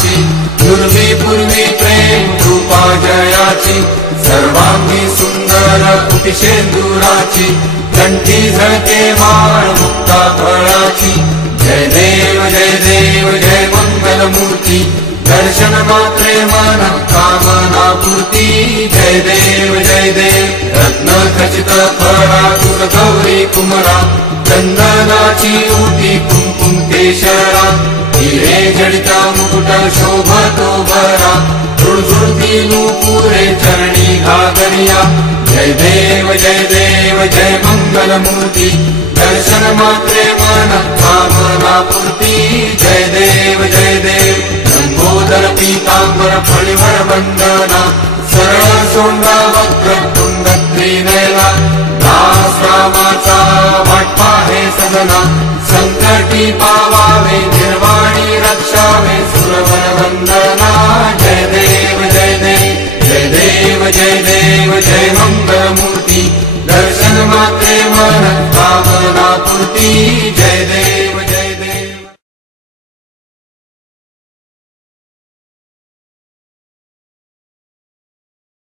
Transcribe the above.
जयाची पूर्वी पूर्वी प्रेम कृपा जयाची सर्वांगी सुंदर कुटिशेंदुराची कंठी झळके माळ मुक्ता फळाची जय देव जय मंगलमूर्ती दर्शन मात्रे मन कामना पूर्ती जय देव रत्न खचित फळा तुझ गौरी कुमरा चंदनाची उटी कुंकुम केशरा हिरे जडिता मुकुट शोभतो भरा झुळझुळती नूपुरे चरणी घागरिया जय देव जय मंगलमूर्ती दर्शन मात्रे मन कामना पूर्ती जय देव लंबोदर पीतांबर फळीवर वंदना सरळ सोंडा वक्र तुंड त्रिनयना दास रामाचा वाट पाहे सदना संकटी पावावे निर्वाण